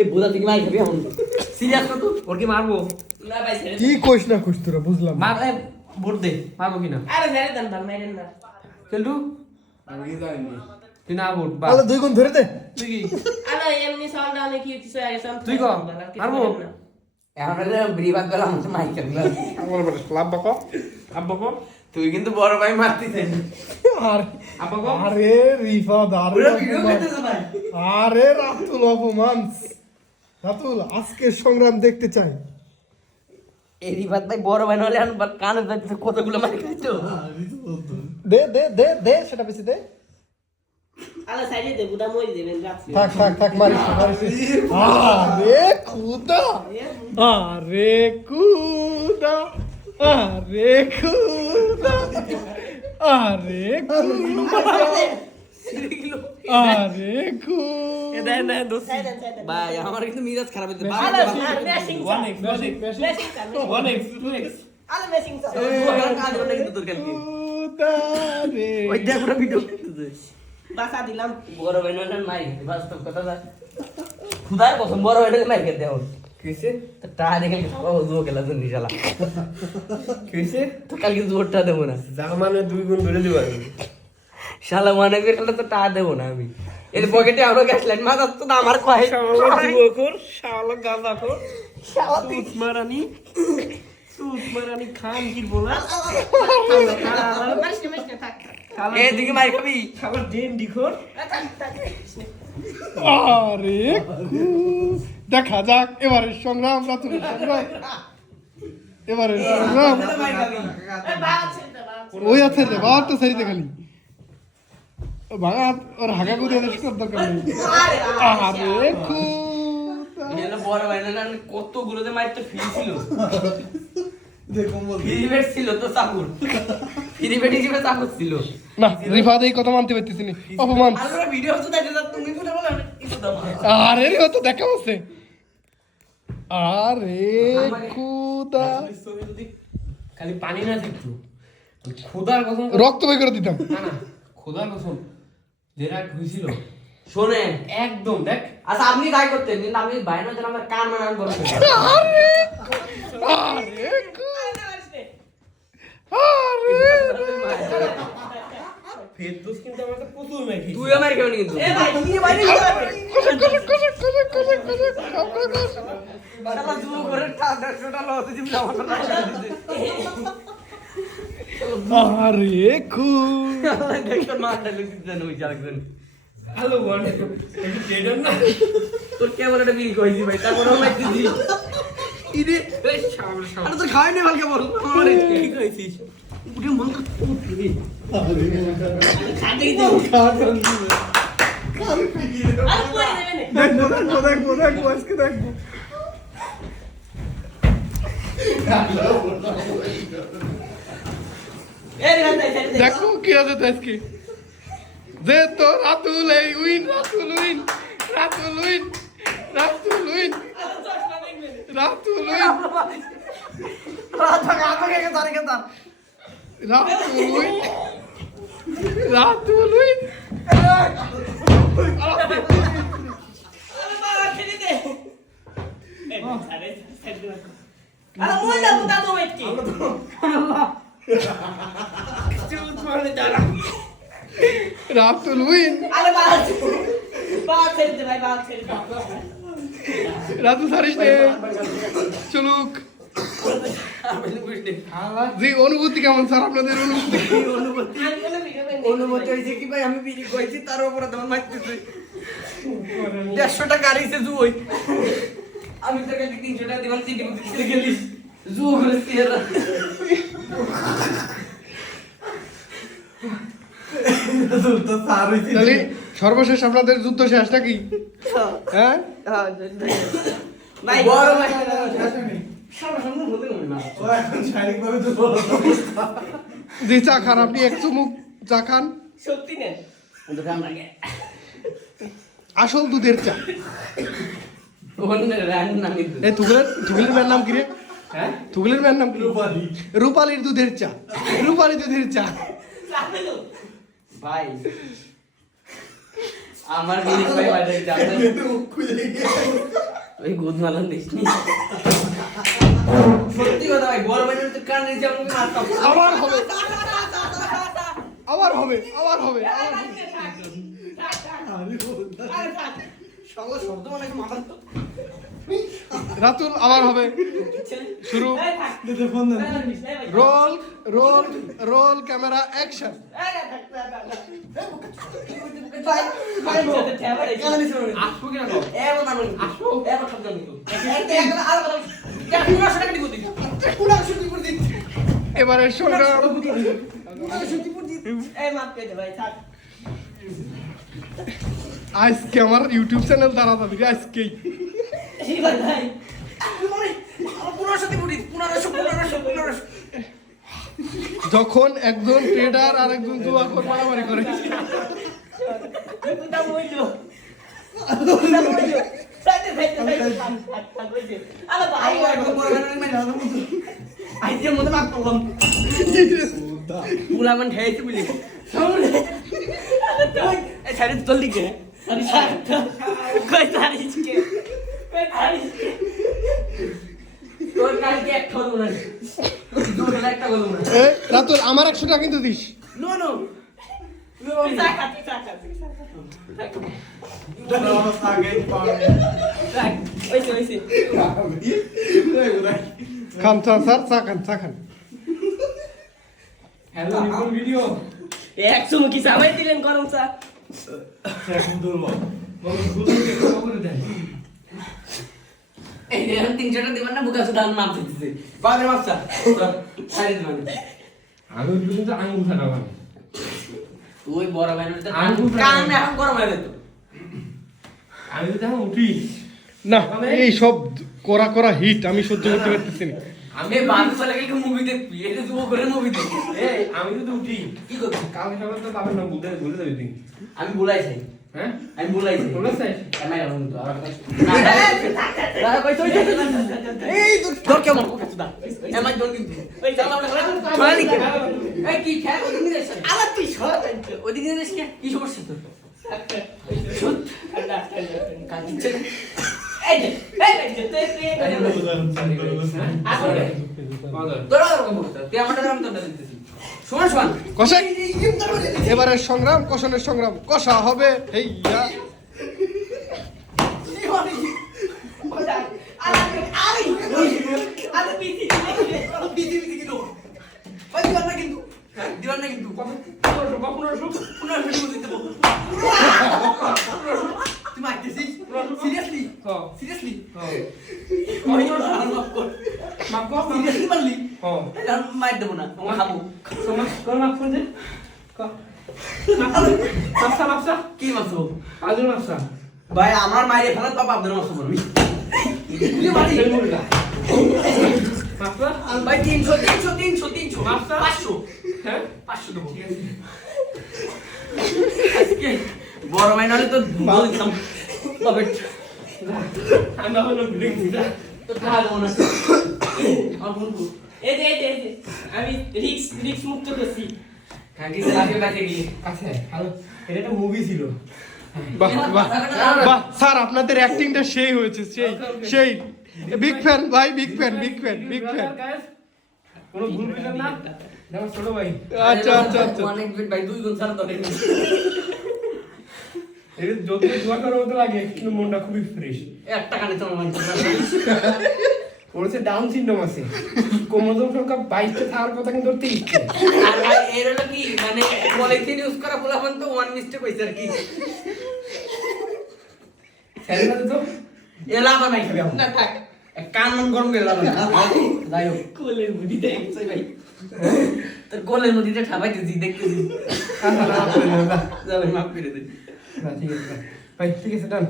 এই বোঝা তুই কি মার খাবি এখন সিরিয়াস কত ওর কি মারবো না ভাই ছেড়ে কি কইস না কইস তোরা বুঝলাম না। মারলে ভোট দে মারবো কিনা আরে ছেড়ে দেন ভাই মাইরেন না চলটু তুই না ভোট বা তাহলে 2 গুণ ধরে দে। তুই কি আরে এমনি সাউন্ড ডাউনে কি কিছু আগে সাউন্ড তুই কর, মারবো। এখন বিরিবাদ গেলাম তো মার খাবি আমার বলে লাভ বকো আব্বা কো তুই কিন্তু বড় ভাই মারতিছেন আর আব্বা কো আরে রিফাত আরে অপমান। আরে রাতুল অপমান। রাতুল আজকে সংগ্রাম দেখতে চাই। এই রিবাদ ভাই বড় ভাই নলে আন কানে যাচ্ছে কতগুলো মার খাইতো দে দে দে দে সেটা বেশি দে। আরে সাইডে দে বুদা মই দেবেন রাখছি থাক থাক থাক মারিস না, মারিস না। আরে খুদা আরে খুদা আরে খুদা আরে খুদা আরে খুদা দেন দেন দোস্ত সাইডে সাইডে ভাই আমার কিন্তু মিজাজ খারাপ হইছে আরে মেশিং One X আরে মেশিং কিন্তু তোর কালকে খুদা রে ওই দেখ পুরো ভিডিও করতেছিস বাসা দিলাম বড় ভাই নলে মার খাইতে বাস্তব কথা যা খুদার কসম বড় ভাই নলে মার খাইতে এখন কিসে তো টা দেখে ও জো গেলা তো নিশালা কিসে তো কালকে জোরটা দেবো না জামানে 2 গুণ ধরে দিবা শালা মনে করে তো টা দেবো না আমি এর পকেটে আমরা গ্যাস লাইন মাথা তো আমার কয় শালা যুবকর শালা গাঁজাখোর সুত মারানি খান কি বলা মারিস না থাক এ দিকে মার খাবি শালা ডেন দিখোর আরে দেখা যাক এবারে সংগ্রাম রাতুল সংগ্রাম এবারে সংগ্রাম এ বাবা ছেড়ে দে বাবা ওই আছে রে বাবা তো সারিতে খালি ভাঙা ওর হাগা করে দেশ কর দরকার নেই আরে খুদা এর বড় ভাই না কত গুলোতে মারতে ফ্রি ছিল ফ্রি বেট ছিল তো চাকুর ফ্রি বেট হিসেবে চাকুর ছিল না রিফাত এই কথা মানতে পারতেছি না অপমান আমরা ভিডিও হচ্ছে তাই তুমি বলে বলে কিছু দাও আরে রে তো দেখা হচ্ছে আরে খুদা খালি পানি না দিতু খোদার কসম রক্ত বের করে দিতাম না না খোদার কসম যেটা হইছিল শোনেন একদম দেখ আচ্ছা আপনি গাই করতেন কিন্তু আমি ভাই না যেন আমার কান মানান বলছেন আরে আরে আরে ফেরদৌস কিন্তু আমাকে প্রচুর মেখে তুই আমার কেমন কিন্তু এ ভাই কি ভাই শালা জুয়ো করে টাটা ছোটা লতে দিবি আমার আরে খুদা দেখো মারটা লুকিয়ে ওই আরেকজন হ্যালো বল একটু কেডন না তোর কেমন একটা বিল কইছি ভাই তারপরে আমি দিছি ইরে এই শালা শালা আরে তো খাই নি ভালকে বল আমার কি কইছিস পুরো মন দিবি খাদেই দে আর কই দেবেন দেখো আজকে দেখবো এ রে ভাই ছেড়ে দে দেখো কি আছে তো আজকে যে তো রাতুল এই win Ratul win Ratul win Ratul win Ratul win রাত ভাগ আমাকে কে তারিখে তার রাতুল উইন রাতুল উইন আরে বাবা ছেড়ে দে এ আরে ছেড়ে দে আরে মই না বুদা তো ওয়েট কি চুপ করে দাঁড়া রাতুল উইন আরে বাবা বাবা ছেড়ে দে ভাই বাবা ছেড়ে দে রাতু সারিস নে চলুক জি অনুভূতি কেমন স্যার আপনাদের অনুভূতি অনুভূতি আমি কোনো ভিডিও বানাই অনুমতি হয়েছে কি ভাই আমি বিড়ি কইছি তার উপরে তোমার মারতেছি 150 টাকা আইছে জুই আমি তোকে 300 টাকা দিলাম চিঠি দিতে গেলিস জু হলে তেরা তো সার হইছে তাহলে সর্বশেষ আপনাদের যুদ্ধ শেষ নাকি হ্যাঁ ভাই বড় ভাই সামনে সামনে বলতে না জি চা খান আপনি এক চুমুক চা খান সত্যি নেন ওটা কাম লাগে আসল দুধের চা ওখানে রান নামি এই তুগলের মেয়ের নাম কি রে হ্যাঁ তুগলের মেয়ের নাম কি রূপালীর দুধের চা রূপালী দুধের চা ভাই আমার বিড়ি ভাই বাইরে যাবে ওই গোদ মালান দিসনি সত্যি কথা ভাই বড় ভাই তো কান নিচে আমাকে মারতাম আবার হবে আবার হবে আবার হবে শালা শব্দ মানে মাথা রাতুল আবার হবে শুরু roll roll roll camera action আসবো কিনা তো? এবারের সংগ্রাম আজকে আমার ইউটিউব চ্যানেল দাঁড়া যাবে রে আজকেই যখন একজন ট্রেডার আর একজন জুয়াখোর মারামারি করে জলদি কে তোর কালকে একটা হলো না দুটো একটা হলো না এ, রাতুল আমার 100 টাকা কিন্তু দিস নো নো খান চা স্যার চা খান চা খান হ্যালো নিপুণ ভিডিও একশো মুখী সাবাই দিলেন গরম চা এই এখন 300 টাকা দিবেন না বুকা সুদা মাপ দিতেছে বাদে মাপসা ছাড়ি দিবেন আমি কিন্তু আঙ্গুল ফাটাবো ওই বড় ভাই আঙ্গুল কান এখন গরম হয়ে যেত আমি তো এখন উঠি না এই সব করা করা হিট আমি সহ্য করতে পারতেছি না আমি বাদ চলে গেলে মুভি দেখবি এটা তো করে মুভি দেখবি এই আমি তো উঠি কি করছিস কালকে সকালে তো পাবেন না ভুলে যাবি তুই আমি বলাই চাই হ্যাঁ আমি বলাই চাই বলেছিস আমি এখন তো আর দাদা কই তুই এই তো তোর কেমন বুকা সুদা এমন জন কিন্তু ওই চালা বড় এই কি খেয়ে ওদিকে যাস আলা তুই সর ওদিকে যাস কি সমস্যা তোর শুন কান দিচ্ছে কষা এবারের সংগ্রাম কষনের সংগ্রাম কষা হবে হেইয়া মার দেবো না খাবো কি মাসো ভাই আমার মায়ের ফেলার বাবা আপনার মাসো বলবি ভাই 300 500 হ্যাঁ 500 দেবো আজকে বড় ভাই নাহলে তো বলতাম তবে আমরা হলো ব্রেক দিতা তো টাকা দেবো না আর বলবো আমি রিক্স মুক্ত করছি কাকি আগে ব্যাকে গিয়ে আচ্ছা হ্যালো এটা একটা মুভি ছিল বাহ বাহ বাহ স্যার আপনাদের অ্যাক্টিংটা সেই হয়েছে সেই সেই বিগ ফ্যান ভাই big fan big fan big fan কোনো ভুল বুঝলেন না আমার ছোট ভাই আচ্ছা আচ্ছা আচ্ছা অনেক বিট ভাই 2 গুণ ছাড়া ধরে এটা যত জোয়া করার মতো লাগে কিন্তু মনটা খুবই ফ্রেশ একটা কানে তোমার মানতে ওর হচ্ছে ডাউন সিনড্রোম আছে ক্রোমোজোম সংখ্যা 22টা থাকার কথা কিন্তু ওর 23টা আর ভাই এর হলো কি মানে পলিথিন ইউজ করা বলা তো ওয়ান মিস্টেক হইছে আর কি স্যারের তো এলা বানাই খাবে না থাক কান মন গরম করে লাভ না যাই হোক কোলের মুড়ি দেখ ভাই তোর কোলের মধ্যে ঠাবাইতেছি দেখতেছি কান্না না যাবেন মাফ করে দিন ঠিক আছে ভাই ঠিক আছে ডান